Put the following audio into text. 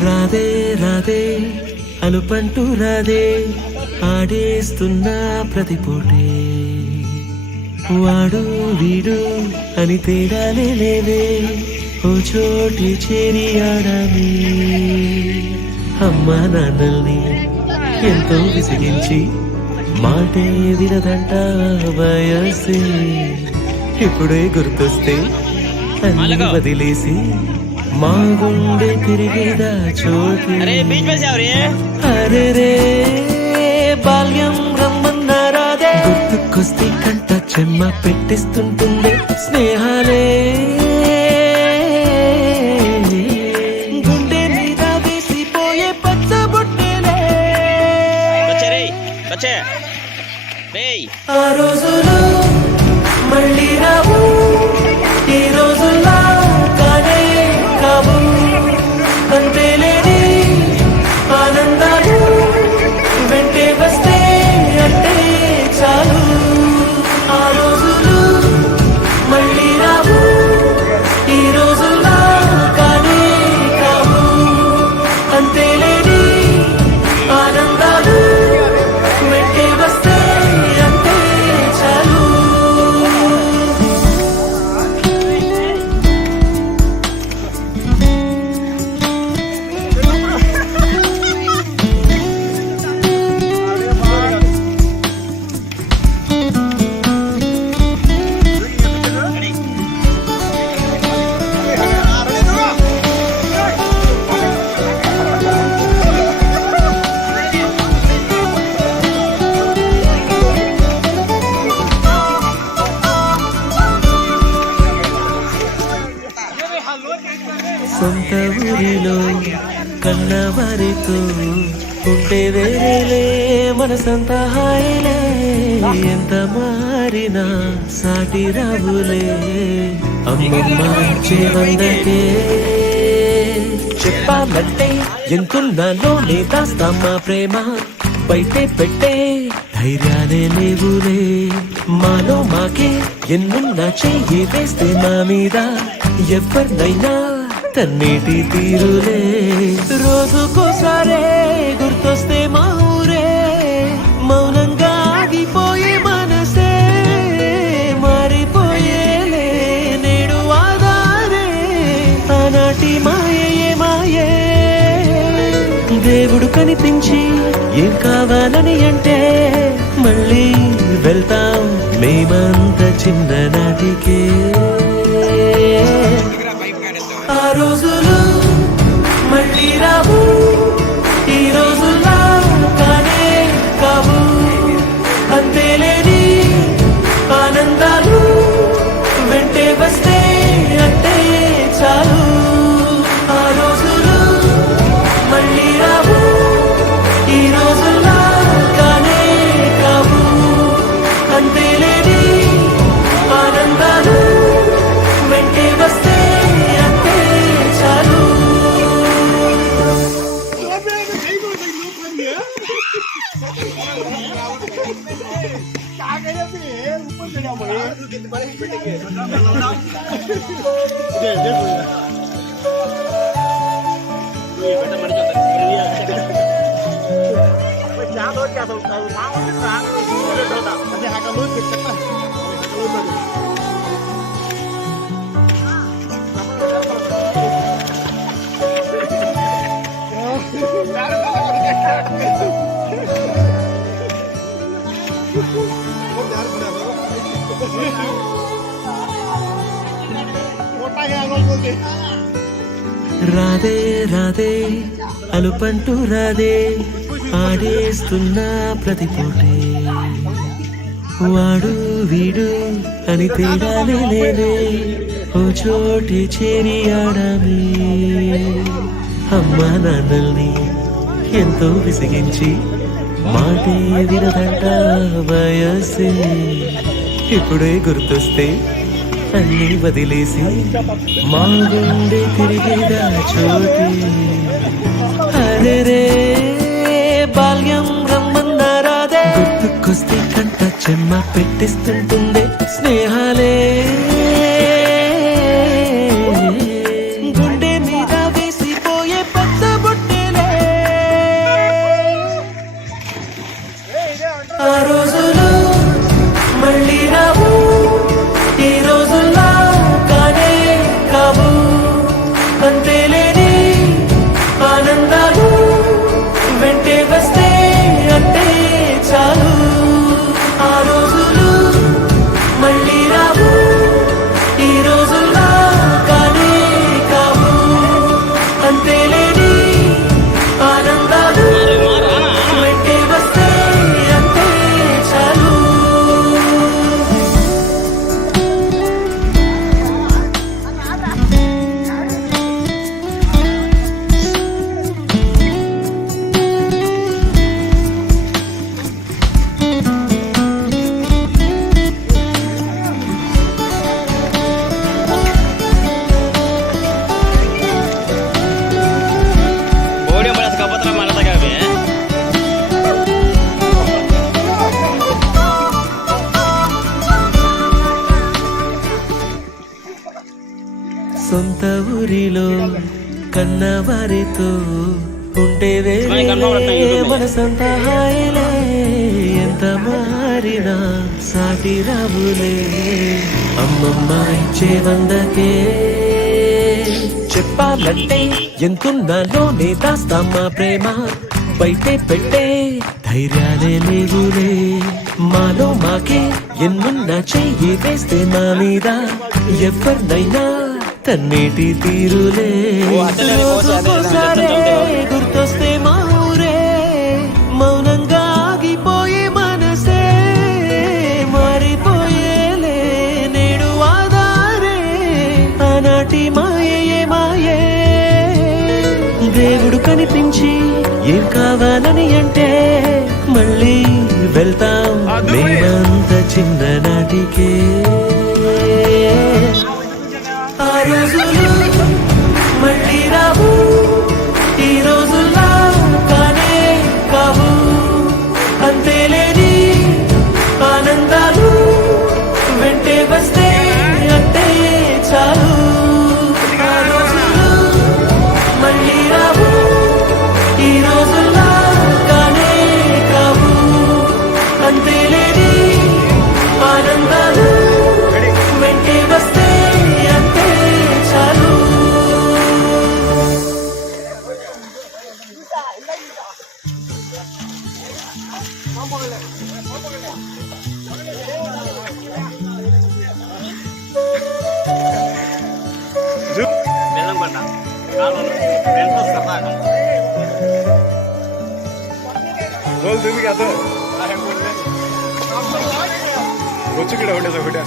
రాధే రాధే అలుపంటూ రాధే ఆడేస్తున్నా ప్రతిపోటే వాడు వీడు అని తేడాలే లేవే ఓ చోటి చేరి ఆడాలి అమ్మా నాన్నల్ని ఎంతో విసిగించి మాటే వినదంట వయసే ఇప్పుడే గుర్తొస్తే అన్ని వదిలేసి మా గుండె తిరిగేదా చోటు అరే రే బాల్యం రమ్మన్నారాదే గుర్తుకొస్తే కంట చెమ్మ పెట్టిస్తుంటుండే స్నేహాలే గుండె మీద వేసిపోయే పచ్చబొట్టేలే ఆ రోజులు మళ్ళీ రావు ఈ రోజుల్లో కానే కావు అంతేలేని ఆనందాలు వెంటే వస్తే అంటే చాలు ఆ రోజులు మళ్ళీ రావు ఈ రోజుల్లో కానే కావు అంతేలేని ఆనందాలు వెంటే వస్తే అంటే చాలు సొంత ఊరిలో కన్నవారితో ఉంటే వేరేలే మనసంత హాయిలే ఎంత మారినా సాటి రావులే అమ్మమ్మ చేవందకే చెప్పాలంటే ఎంతున్నాలో దాస్తామా ప్రేమ బయటే పెట్టే ధైర్యాలే లేవులే మాలో మాకే ఎన్నున్నా చెయ్యి వేస్తే మా మీద ఎవరినైనా కన్నీటి తీరులే రోజుకోసారే గుర్తొస్తే మా ఊరే మౌనంగా ఆగిపోయే మనసే మారిపోయేలే నేడు ఆధారే ఆనాటి మాయే మాయే దేవుడు కనిపించి ఏం కావాలని అంటే మళ్ళీ వెళ్తాం మేమంత చిన్ననాటికే ఆ రోజులు మళ్ళీ రావు ఈ రోజుల్లో కానే కావు అంతేలేని ఆనందాలు వెంటే వస్తే అంటే చాలు ఆ రోజులు మళ్ళీ రావు ఈ రోజుల్లో కానే కావు అంతేలేని ఆనందాలు వెంటే వస్తే అంటే చాలు రాధే రాధే అలుపంటూ రాధే ఆడేస్తున్నా ప్రతిపోటే వాడు వీడు అని తేడాలే లేనే ఓ చోటే చేరి ఆడమే అమ్మా నాన్నల్ని ఎంతో విసిగించి మాటే వినదంట వయసే ఇప్పుడే గుర్తొస్తే అన్ని వదిలేసి మా గుండె తిరిగేదా చోటే అరే రే బాల్యం రమ్మన్నారాదే గుర్తుకొస్తే కంట చెమ్మ పెట్టిస్తుంటుందే స్నేహాలే గుండె మీద వేసిపోయే పెద్ద బుట్టెలే ఆ రోజులు మళ్ళీ రావు ఈ రోజుల్లా కానే కావు అంతేలేని ఆనందాలు వెంటే వస్తే అంటే చాలు ఆ రోజులు మళ్ళీ రావు ఈ రోజుల్లా కానే కావు అంతేలేని ఆనందాలు వెంటే వస్తే అంటే చాలు Boleh balas kapat ramah rata kami. సొంత ఊరిలో కన్నవారితో ఉంటే వేరే మనసంత హాయిలే ఎంత మారినా సాటి రావులే అమ్మమ్మ ఇచ్చే వందకే చెప్పాలంటే ఎంతున్నాలోనే దాస్తామా ప్రేమ బయటే పెట్టే ధైర్యాలే లేవులే మాలో మాకే ఎన్నున్నా చెయ్యి వేస్తే మా మీద ఎవరినైనా తన్నేటి తీరులే రోజుకోసారే గుర్తొస్తే మా ఊరే మౌనంగా ఆగిపోయే మనసే మారిపోయేలే నేడు ఆధారే ఆనాటి మాయే మాయే దేవుడు కనిపించి ఏం కావాలని అంటే మళ్ళీ వెళ్తాం మేమంత చిన్ననాటికే ఆ రోజులు మళ్ళీ రావు ఈ రోజుల్లా కానే కావు అంతేలేని ఆనందాలు వెంటే వస్తే అంటే చాలు ఆ రోజులు మళ్ళీ రావు ఈ రోజుల్లా కానే కావు అంతేలేని ఆనందాలు వెంటే వస్తే అంటే చాలు Belang mana? Kalau rentos kata. बोल तुम्ही आता रोज किती उठे